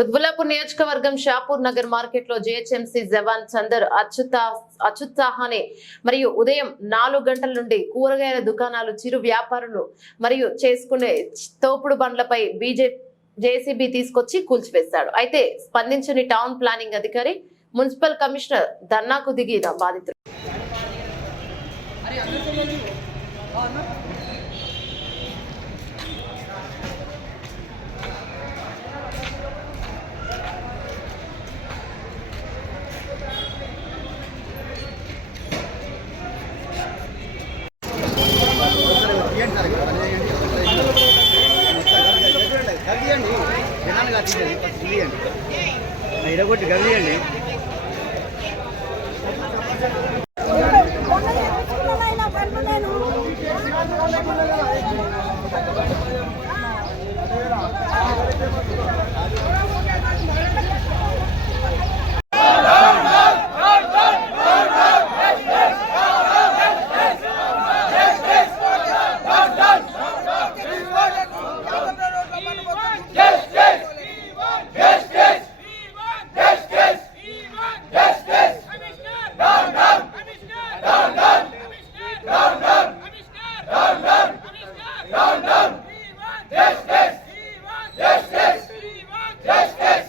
కుత్బుల్లాపూర్ నియోజకవర్గం షాపూర్ నగర్ మార్కెట్ లో జీహెచ్ఎంసీ జవాన్ చందర్ అచ్యుత్సాహాని మరియు ఉదయం 4 గంటల నుండి కూరగాయల దుకాణాలు, చిరు వ్యాపారులు మరియు చేసుకునే తోపుడు బండ్లపై జేసీబీ తీసుకొచ్చి కూల్చివేశాడు. అయితే స్పందించని టౌన్ ప్లానింగ్ అధికారి, మున్సిపల్ కమిషనర్ ధర్నాకు దిగిన బాధితులు. ఇరగొట్టి గదియండి.